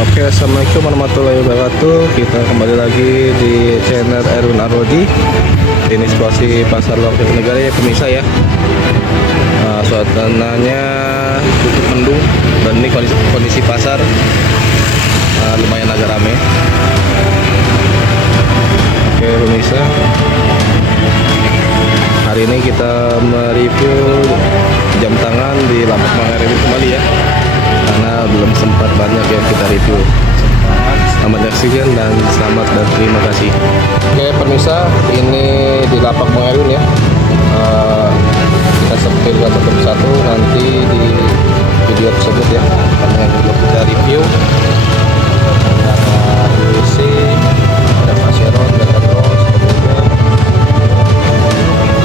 Oke, assalamualaikum warahmatullahi wabarakatuh. Kita kembali lagi di channel Erwin Arodi. Ini situasi pasar Loak Jatinegara ya pemirsa ya. Suasananya cukup mendung dan ini kondisi pasar lumayan agak rame. Oke pemirsa, hari ini kita mereview jam tangan di Lapak Manggarai kembali ya, karena belum sempat banyak yang kita review. Selamat menyaksikan dan selamat dan terima kasih. Oke pemirsa, ini di Lapak Manggarai ya. Kita sepilkan satu persatu nanti di video tersebut ya, karena yang belum kita review ada UC, ada Vacheron, ada Endros, kemudian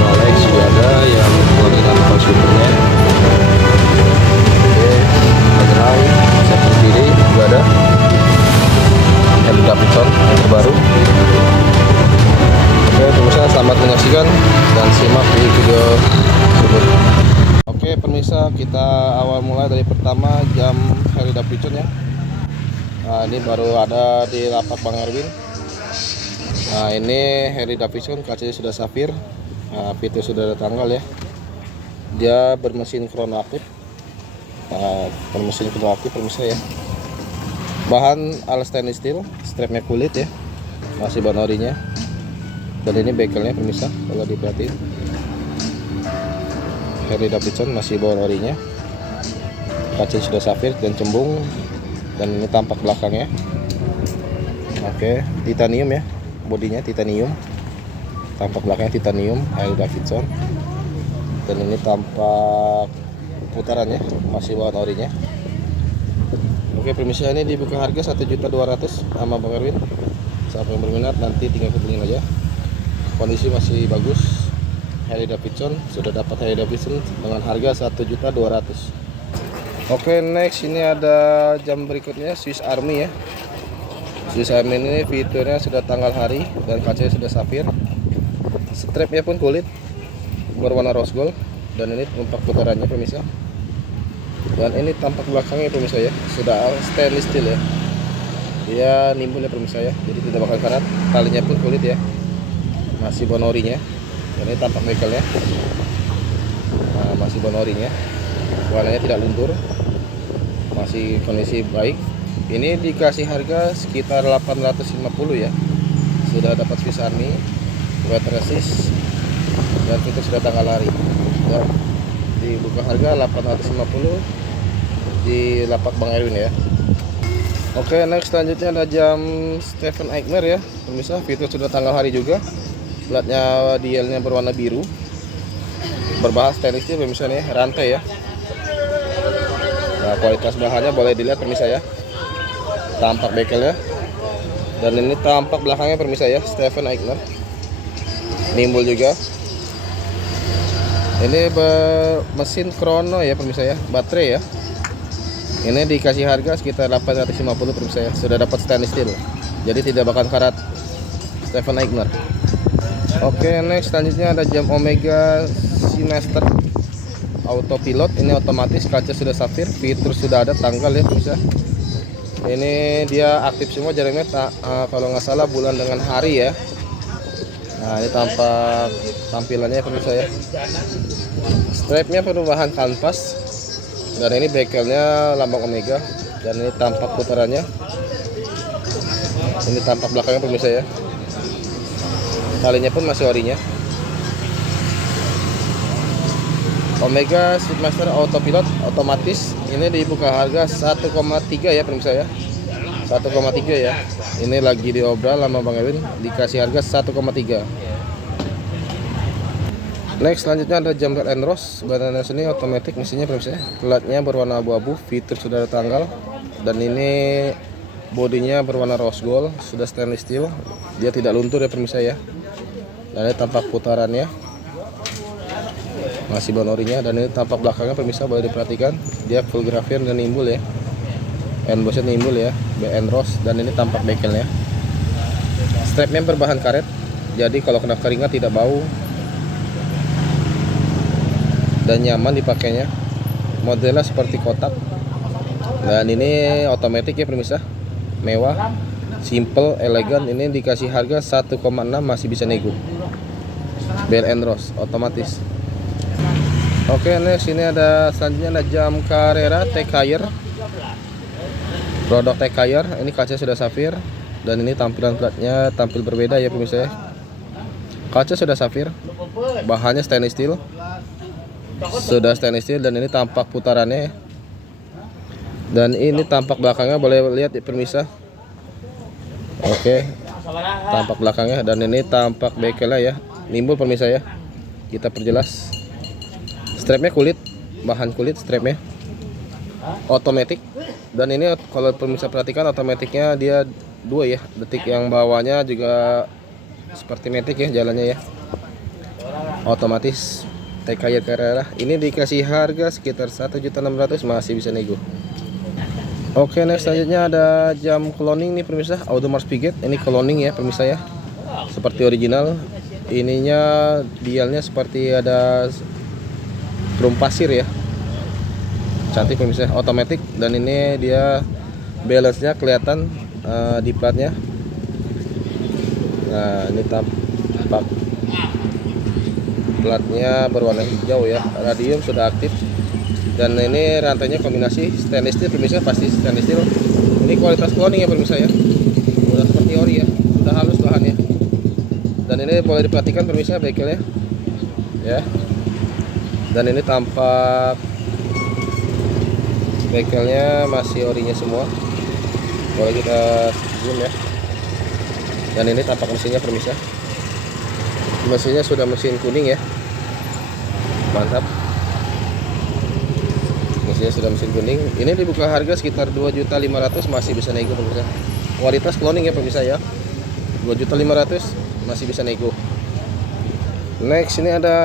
Rolex juga ada yang dengan konsumernya. Saya sendiri juga ada Harley Davidson yang terbaru. Oke pemirsa, selamat menyaksikan dan simak di video tersebut. Oke pemirsa, kita awal mulai dari pertama jam Harley Davidson ya. Nah, ini baru ada di Lapak Bang Erwin. Nah, ini Harley Davidson, kacanya sudah safir, fitur sudah ada tanggal ya. Dia bermesin krono aktif. Bermesin krono aktif pemirsa ya. Bahan alas stainless steel, strapnya kulit ya, masih bahan orinya. Dan ini bekelnya pemirsa, kalau diperhatiin Harley Davidson masih bahan orinya. Kaca sudah safir dan cembung, dan ini tampak belakangnya. Oke, titanium ya, bodinya titanium, tampak belakangnya titanium Harley Davidson. Dan ini tampak putarannya masih bahan orinya. Oke pemirsa, ini dibuka harga 1.200.000 sama Bang Erwin. Siapa yang berminat nanti tinggal hubungin aja. Kondisi masih bagus. Harley Davidson sudah dapat Harley Davidson dengan harga 1.200.000. Oke, next ini ada jam berikutnya Swiss Army ya. Swiss Army ini fiturnya sudah tanggal hari dan kacanya sudah safir. Strapnya pun kulit berwarna rose gold, dan ini tampak putarannya pemirsa. Dan ini tampak belakangnya pemirsa ya, sudah stainless steel ya. Dia nimbul ya pemirsa ya, jadi tidak bakal karat. Talinya pun kulit ya, masih bonorinya. Dan ini tampak bekelnya, masih bonorinya. Warnanya tidak luntur, masih kondisi baik. Ini dikasih harga sekitar 850 ya. Sudah dapat Swiss Army, wet resist, dan fitur sudah tanggal hari. Dan dibuka harga 850 di Lapak Bang Erwin ya. Oke, next selanjutnya ada jam Stephen Eigner ya pemirsa, fitur sudah tanggal hari juga. Platnya dialnya berwarna biru, berbahan stainless steel pemirsa nih, rantai ya. Nah, kualitas bahannya boleh dilihat pemirsa ya, tampak bekelnya. Dan ini tampak belakangnya pemirsa ya, Stephen Eigner, nimbul juga. Ini mesin krono ya pemirsa ya, baterai ya. Ini dikasih harga sekitar 850 pemirsa ya, sudah dapat stainless steel, jadi tidak bakal karat Stephen Eigner. Oke, next selanjutnya ada jam Omega Seamaster autopilot. Ini otomatis, kaca sudah safir, fitur sudah ada tanggal ya pemirsa. Ini dia aktif semua jaringnya, kalau nggak salah bulan dengan hari ya. Nah, ini tampak tampilannya pemirsa ya. Strapnya perubahan kanvas, dan ini bekelnya lambang Omega, dan ini tampak putarannya. Ini tampak belakangnya pemirsa ya. Talinya pun masih orinya. Omega Speedmaster Autopilot otomatis, ini dibuka harga 1,3 ya pemirsa ya. 1,3 ya. Ini lagi diobral sama Bang Erwin, dikasih harga 1,3. Next selanjutnya ada jam Red and Rose, badannya sini otomatis, mesinnya pemirsa. Platnya berwarna abu-abu, fitur sudah ada tanggal. Dan ini bodinya berwarna rose gold, sudah stainless steel. Dia tidak luntur ya pemirsa ya. Dan ini tampak putarannya, masih bahan orinya. Dan ini tampak belakangnya pemirsa, boleh diperhatikan, dia full graphite dan nimbul ya. Embossnya nimbul ya, BN Rose. Dan ini tampak bekelnya. Strapnya berbahan karet, jadi kalau kena keringat tidak bau dan nyaman dipakainya. Modelnya seperti kotak, dan ini otomatis ya pemirsa. mewah, simple, elegan. Ini dikasih harga 1,6, masih bisa nego. Bell and Ross otomatis. Oke, next ini ada selanjutnya ada jam Carrera Tech Heuer. Produk Tech Heuer, ini kaca sudah safir dan ini tampilan platnya tampil berbeda ya pemirsa ya. Kaca sudah safir, bahannya stainless steel. Sudah stainless steel dan ini tampak putarannya ya. Dan ini tampak belakangnya, boleh lihat ya pemirsa. Oke, tampak belakangnya dan ini tampak bekelnya ya. Nimbul pemirsa ya. Kita perjelas. Strapnya kulit, bahan kulit strapnya. Otomatis. Dan ini kalau pemirsa perhatikan otomatiknya dia 2 ya. Detik yang bawahnya juga seperti matic ya jalannya ya. Otomatis. Tech Heuer Carrera. Ini dikasih harga sekitar 1.600.000, masih bisa nego. Oke, next selanjutnya ada jam cloning nih pemirsa, Audemars Piguet. Ini cloning ya pemirsa ya. Seperti original. Ininya dialnya seperti ada drum pasir ya. Cantik pemirsa, otomatis dan ini dia balance-nya kelihatan di platnya. Nah, ini tampak platnya berwarna hijau ya. Radium sudah aktif. Dan ini rantainya kombinasi stainless steel pemirsa, pasti stainless steel. Ini kualitas cloning ya pemirsa ya. Sudah seperti ori ya, sudah halus bahannya. Dan ini boleh diperhatikan pemirsa bekelnya ya. Dan ini tampak bekelnya masih orinya semua. Boleh kita zoom ya. Dan ini tampak mesinnya pemirsa. Mesinnya sudah mesin kuning ya. Mantap. Mesinnya sudah mesin kuning. Ini dibuka harga sekitar 2.500.000, masih bisa nego pemirsa. Kualitas cloning ya pemirsa ya. 2.500.000 masih bisa nego. Next ini ada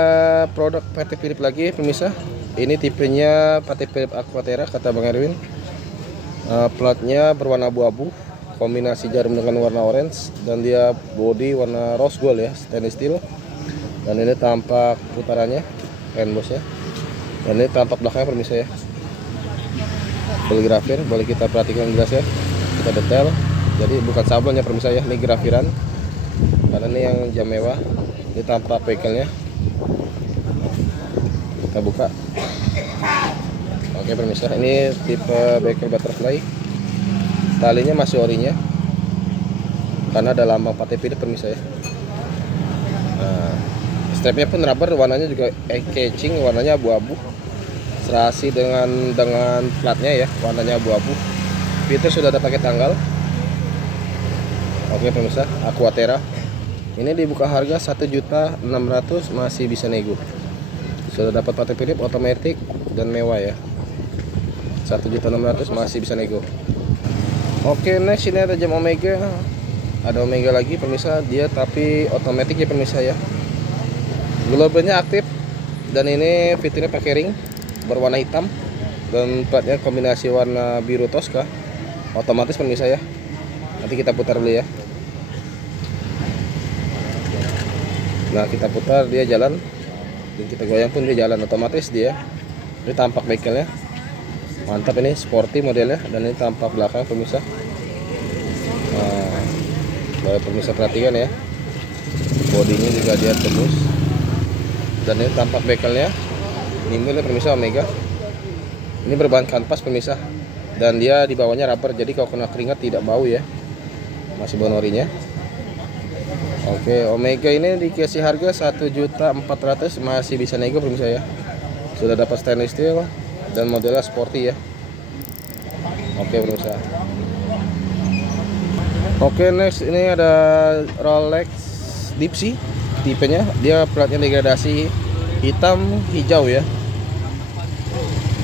produk Patek Philippe lagi pemirsa. Ini tipenya Patek Philippe Aquaterra kata Bang Erwin. Platnya berwarna abu-abu, kombinasi jarum dengan warna orange, dan dia body warna rose gold ya, stainless steel. Dan ini tampak putarannya, embossnya. Dan ini tampak belakangnya pemirsa ya. Poligrafir, boleh kita perhatikan jelas ya. Kita detail. Jadi bukan sablon ya pemirsa ya, ini grafiran. Karena ini yang jam mewah. Ini tampak bekelnya. Kita buka. Oke pemirsa, ini tipe bekel butterfly. Talinya masih orinya. Karena ada lambang Patek Philippe pemirsa ya. Nah, strapnya pun rubber, warnanya juga catching, warnanya abu-abu. Serasi dengan platnya ya, warnanya abu-abu. Fitur sudah ada pakai tanggal. Oke pemirsa, Aquaterra. Ini dibuka harga 1.600.000, masih bisa nego. Sudah dapat Patek Philippe otomatis dan mewah ya. 1.600.000 masih bisa nego. Oke, next ini ada jam Omega. Ada Omega lagi pemirsa, dia tapi otomatis ya pemirsa ya. Globenya aktif dan ini fiturnya pakai ring berwarna hitam dan platnya kombinasi warna biru Tosca. Otomatis pemirsa ya. Nanti kita putar dulu ya. Nah, kita putar dia jalan dan kita goyang pun dia jalan otomatis dia. Ini tampak bekelnya. Mantap, ini sporty modelnya dan ini tampak belakang pemirsa. Nah, boleh pemirsa perhatikan ya. Bodinya juga dia tembus. Dan ini tampak bekelnya. Nimbulnya pemirsa Omega. Ini berbahan kanvas pemirsa. Dan dia di bawahnya rubber, jadi kalau kena keringat tidak bau ya. Masih bahan orinya. Oke, Omega ini dikasih harga 1.400.000, masih bisa nego pemirsa ya. Sudah dapat stainless steel dan modelnya sporty ya. Oke pemirsa. Oke, next ini ada Rolex Deep Sea. Tipenya dia platnya degradasi hitam hijau ya.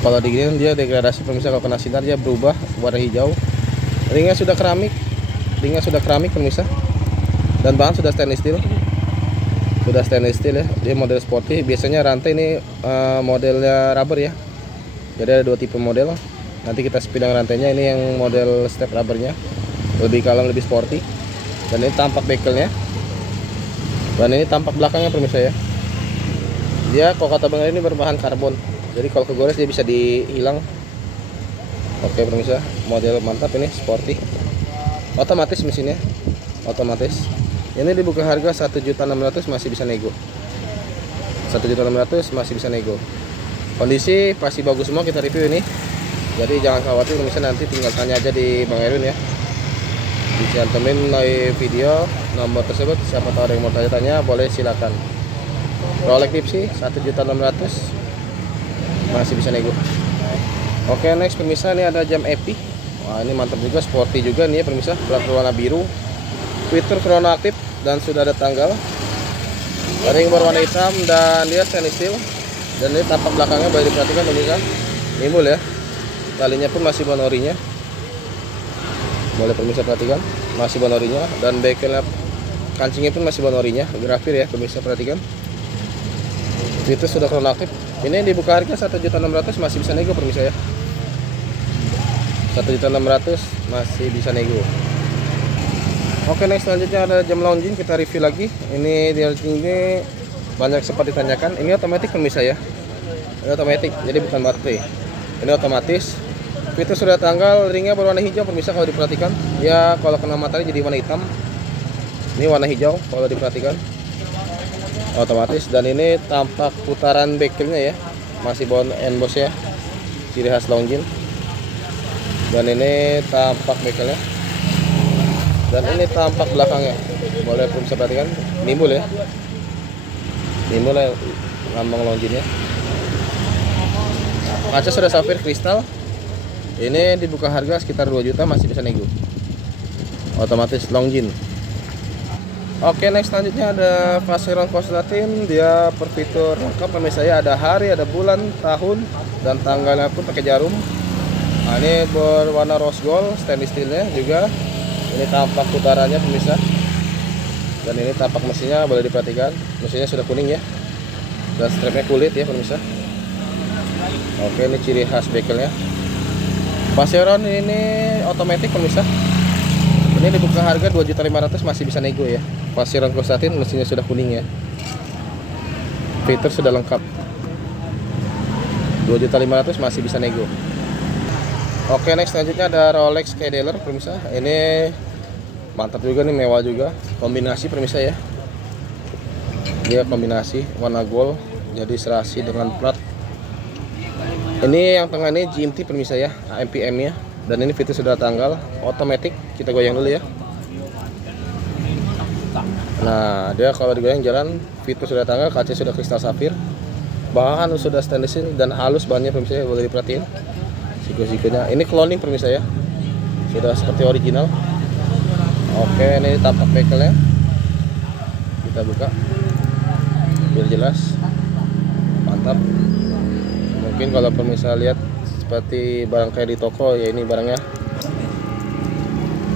Kalau diginiin dia degradasi pemirsa, kalau kena sinar dia berubah warna hijau. Ringnya sudah keramik. Pemirsa. Dan bahan sudah stainless steel. Ya. Dia model sporty. Biasanya rantai ini modelnya rubber ya. Jadi ada 2 tipe model. Nanti kita sepidang rantainya. Ini yang model step rubbernya, lebih kalem, lebih sporty. Dan ini tampak bekelnya. Dan ini tampak belakangnya pemirsa ya. Dia kalau kata Bang ini berbahan karbon. Jadi kalau kegores dia bisa dihilang. Oke pemirsa, model mantap ini sporty. Otomatis mesinnya, otomatis. Ini dibuka harga 1.600.000, masih bisa nego. 1.600.000 masih bisa nego. Kondisi pasti bagus semua kita review ini. Jadi jangan khawatir, misalnya nanti tinggal tanya aja di Bang Erwin ya. Dicantumin di video nomor tersebut, siapa tahu ada yang mau tanya-tanya boleh silakan. Rolex Tipsy 1.600.000 masih bisa nego. Oke, next pemirsa, ini ada jam Epi. Wah, ini mantap juga, sporty juga nih ya pemirsa, plat berwarna biru, fitur krono aktif dan sudah ada tanggal. Ring berwarna hitam dan dia stainless steel. Dan ini tampak belakangnya boleh diperhatikan pemirsa, nimbul ya. Talinya pun masih bahan orinya, boleh pemirsa perhatikan, masih bahan orinya. Dan bekelnya, kancingnya pun masih bahan orinya, grafir ya pemirsa perhatikan. Itu sudah krono aktif. Ini dibuka harga 1.600.000 masih bisa nego pemirsa ya. 1.600.000 masih bisa nego. Oke, next selanjutnya ada jam Longines, kita review lagi. Ini ini banyak sempat ditanyakan. Ini otomatis pemirsa ya. Ini otomatis, jadi bukan baterai. Ini otomatis. Fitur sudah tanggal, ringnya berwarna hijau pemirsa kalau diperhatikan. Ya, kalau kena matahari jadi warna hitam. Ini warna hijau kalau diperhatikan. Otomatis, dan ini tampak putaran bekelnya ya, masih bawaan emboss ya, ciri khas Longines. Dan ini tampak bekelnya, dan ini tampak belakangnya, boleh pemirsa perhatikan, nimbul ya, nimbul ya lambang Longines ya. Kaca sudah safir kristal. Ini dibuka harga sekitar 2 juta, masih bisa nego. Otomatis Longines. Oke, next selanjutnya ada Vacheron Constantin. Dia berfitur lengkap pemirsa ya, ada hari, ada bulan, tahun, dan tanggalnya pun pakai jarum. Nah, ini berwarna rose gold, stainless steelnya juga. Ini tampak putarannya pemirsa. Dan ini tampak mesinnya boleh diperhatikan, mesinnya sudah kuning ya. Dan strapnya kulit ya pemirsa. Oke, ini ciri khas bekelnya. Vacheron ini otomatis pemirsa. Ini dibuka harga 2.500.000 masih bisa nego ya. Vacheron Constantin, mesinnya sudah kuning ya. Fitur sudah lengkap. 2.500.000 masih bisa nego. Oke, next selanjutnya ada Rolex Skydealer pemirsa. Ini mantap juga nih, mewah juga. Kombinasi pemirsa ya. Dia kombinasi warna gold, jadi serasi dengan plat. Ini yang tengah ini GMT pemirsa ya, AMPM nya. Dan ini fitur sudah tanggal, otomatis. Kita goyang dulu ya. Nah, dia kalau digoyang jalan, fitur sudah tanggal, kaca sudah kristal safir, bahan sudah stainless steel dan halus bahannya pemirsa ya, boleh diperhatiin. Siku-sikunya, ini cloning pemirsa ya, sudah seperti original. Oke, ini tampak bekelnya. Kita buka biar jelas, mantap. Mungkin kalau pemirsa lihat seperti barang kayak di toko ya, ini barangnya.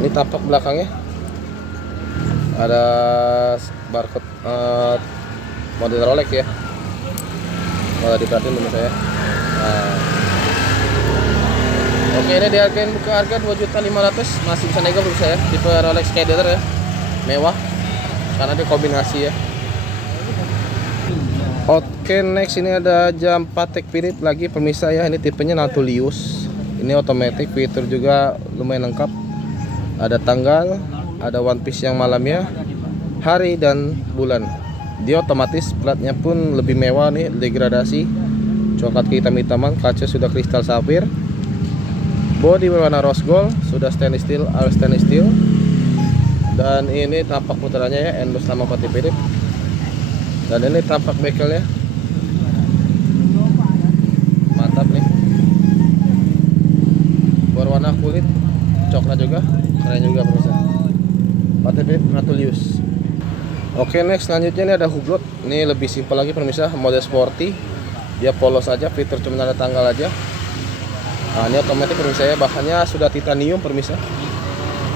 Ini tampak belakangnya ada barcode model Rolex ya, kalau diperhatiin pemirsa ya. Nah, oke, ini dihargain buka harga 2.500.000 masih bisa nego pemirsa ya. Tipe Rolex Skydealer ya, mewah karena dia kombinasi ya. Oke, next ini ada jam Patek Philippe lagi pemirsa ya. Ini tipenya Nautilus. Ini otomatis, fitur juga lumayan lengkap. Ada tanggal, ada one piece yang malamnya, hari dan bulan. Dia otomatis, platnya pun lebih mewah nih, degradasi, coklat kehitam-hitaman, kaca sudah kristal safir. Bodi berwarna rose gold, sudah stainless steel, stainless steel. Dan ini tampak putarannya ya, endorse nama Patek Philippe. Dan ini tampak bekelnya, mantap nih, berwarna kulit coklat juga, keren juga pemirsa. Patek Philippe Nautilus. Oke, next selanjutnya ini ada Hublot. Ini lebih simpel lagi pemirsa, model sporty. Dia polos aja, fitur cuma ada tanggal aja. Nah, ini otomatis pemirsa ya, bahannya sudah titanium pemirsa,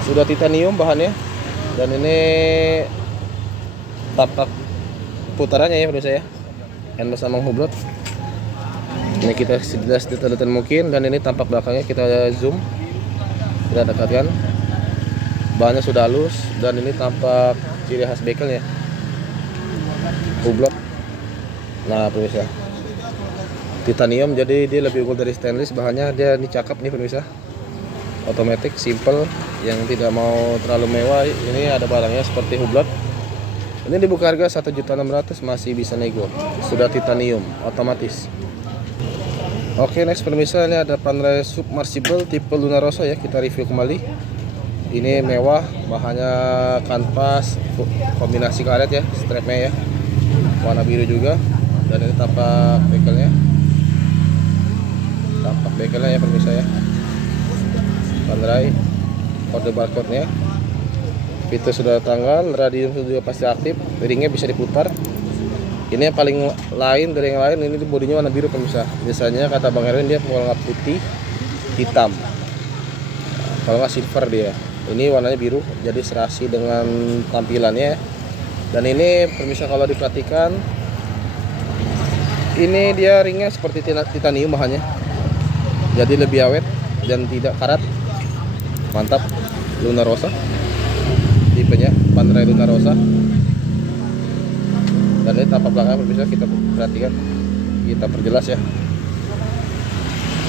sudah titanium bahannya. Dan ini tampak putarannya ya pemirsa ya, endorse sama Hublot. Ini kita jelas detail-detail mungkin. Dan ini tampak belakangnya, kita zoom, kita dekatkan, bahannya sudah halus. Dan ini tampak ciri khas bekelnya, Hublot. Nah pemirsa, titanium, jadi dia lebih unggul dari stainless. Bahannya dia ini cakep nih pemirsa, otomatis, simple, yang tidak mau terlalu mewah, ini ada barangnya seperti hublot. Ini dibuka harga 1.600.000, masih bisa nego. Sudah titanium otomatis. Oke, next pemirsa, ini ada Panerai submersible tipe Luna Rossa ya, kita review kembali. Ini mewah, bahannya kanvas, kombinasi karet ya, strapnya ya, warna biru juga. Dan ini tampak bekelnya ya pemirsa ya. Panerai, kode barcode nya, fitur sudah tanggal, radium juga pasti aktif, ringnya bisa diputar. Ini yang paling lain dari yang lain, ini bodinya warna biru pemirsa. Biasanya kata Bang Erwin dia warna putih hitam, kalau nggak silver dia. Ini warnanya biru, jadi serasi dengan tampilannya. Dan ini pemirsa kalau diperhatikan, ini dia ringnya seperti titanium bahannya, jadi lebih awet dan tidak karat. Mantap, Luna Rossa tipenya, Panerai Luna Rossa. Dan ini tampak belakang pemirsa, kita perhatikan, kita perjelas ya.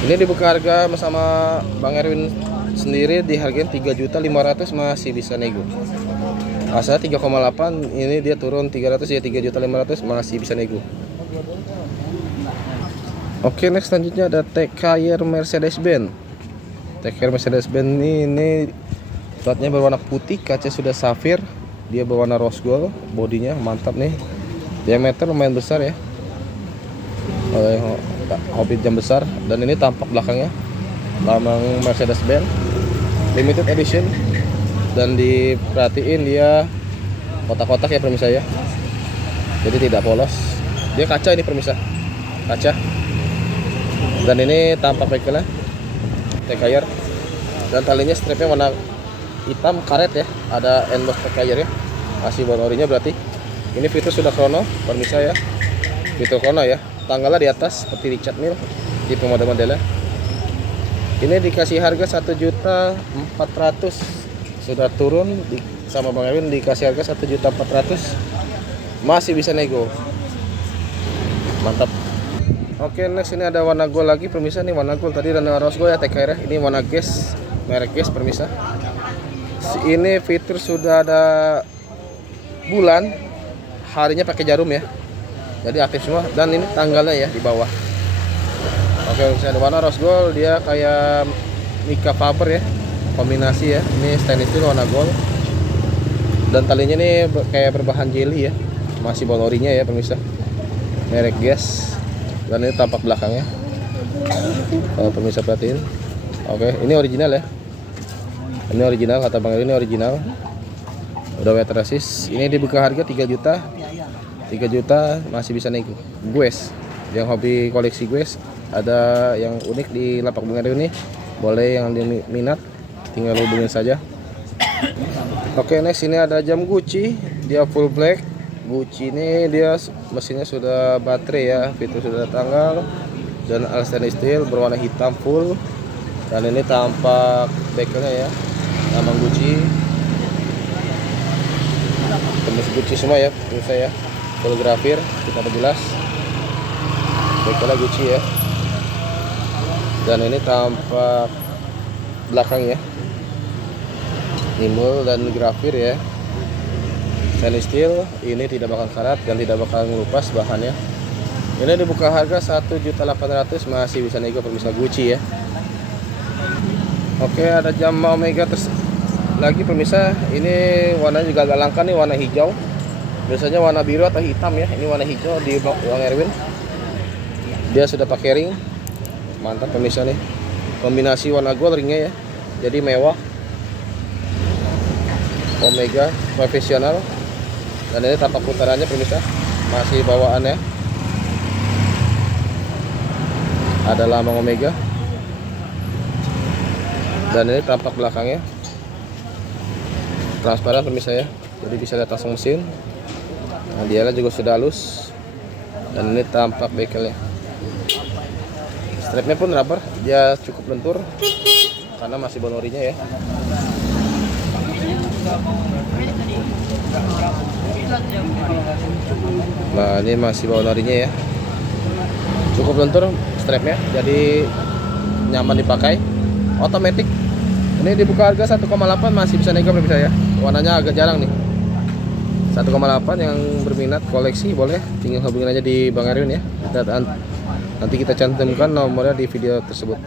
Ini dibuka harga sama Bang Erwin sendiri di harga 3.500.000, masih bisa nego. Asal 3,8, ini dia turun 300 ya, 3.500.000 masih bisa nego. Oke, next selanjutnya ada TKR Mercedes-Benz. TKR Mercedes-Benz ini platnya berwarna putih, kaca sudah safir, dia berwarna rose gold, bodinya mantap nih. Diameter lumayan besar ya, hobi jam besar. Dan ini tampak belakangnya lambang Mercedes-Benz limited edition. Dan diperhatiin dia kotak-kotak ya pemirsa ya, jadi tidak polos. Dia kaca ini pemirsa, kaca. Dan ini tampak bekelnya TKR, dan talinya strapnya warna hitam karet ya, ada emboss TKR ya, masih warna orinya berarti. Ini fitur sudah krono pemirsa ya, fitur krono ya, tanggalnya di atas seperti Richard Mille tipe model-modelnya. Ini dikasih harga 1.400.000, sudah turun sama Bang Erwin, dikasih harga 1.400.000, masih bisa nego. Mantap. Oke, next ini ada warna gold lagi pemirsa. Nih warna gold, tadi warna rose gold ya TKR ya. Ini warna gas, merek gas pemirsa. Ini fitur sudah ada bulan, harinya pakai jarum ya, jadi aktif semua. Dan ini tanggalnya ya di bawah. Oke, misalnya ada warna rose gold, dia kayak Mika Faber ya, kombinasi ya. Ini stainless steel warna gold, dan talinya ini kayak berbahan jelly ya, masih bawah orinya ya pemirsa, merek gas. Dan ini tampak belakangnya, kalau pemirsa perhatiin. Oke, ini original ya, ini original, kata Bang Erwin ini original, udah wet resist. Ini dibuka harga 3 juta, masih bisa nego. Gues, yang hobi koleksi gues, ada yang unik di lapak Bang Erwin ini, boleh yang minat tinggal hubungin saja. Oke, next ini ada jam Gucci, dia full black. Gucci ini dia mesinnya sudah baterai ya, fitur sudah tanggal, dan alat stainless steel berwarna hitam full. Dan ini tampak bekelnya ya, nama Gucci, tembus Gucci semua ya pemirsa ya, full grafir, kita perjelas bekelnya Gucci ya. Dan ini tampak belakang ya, nimbul dan grafir ya, stainless steel. Ini tidak bakal karat dan tidak bakal ngelupas bahannya. Ini dibuka harga 1.800.000, masih bisa nego pemirsa, Gucci ya. Oke, ada jam Omega lagi pemirsa. Ini warnanya juga agak langka nih, warna hijau. Biasanya warna biru atau hitam ya, ini warna hijau di Bang Erwin. Dia sudah pakai ring, mantap pemirsa nih. Kombinasi warna gold ringnya ya, jadi mewah. Omega profesional. Dan ini tampak putarannya pemirsa, masih bawaannya, ada lambang Omega. Dan ini tampak belakangnya transparan pemirsa ya, jadi bisa lihat langsung mesin. Nah, dianya juga sudah halus. Dan ini tampak bekelnya, strapnya pun rubber, dia cukup lentur karena masih bonorinya ya. Nah, ini masih bawah norinya ya, cukup lentur strapnya, jadi nyaman dipakai. Otomatis Ini dibuka harga 1,8, masih bisa nego bisa ya. Warnanya agak jarang nih. 1,8, yang berminat koleksi boleh tinggal hubungin aja di Bang Erwin ya. Nanti kita cantumkan nomornya di video tersebut.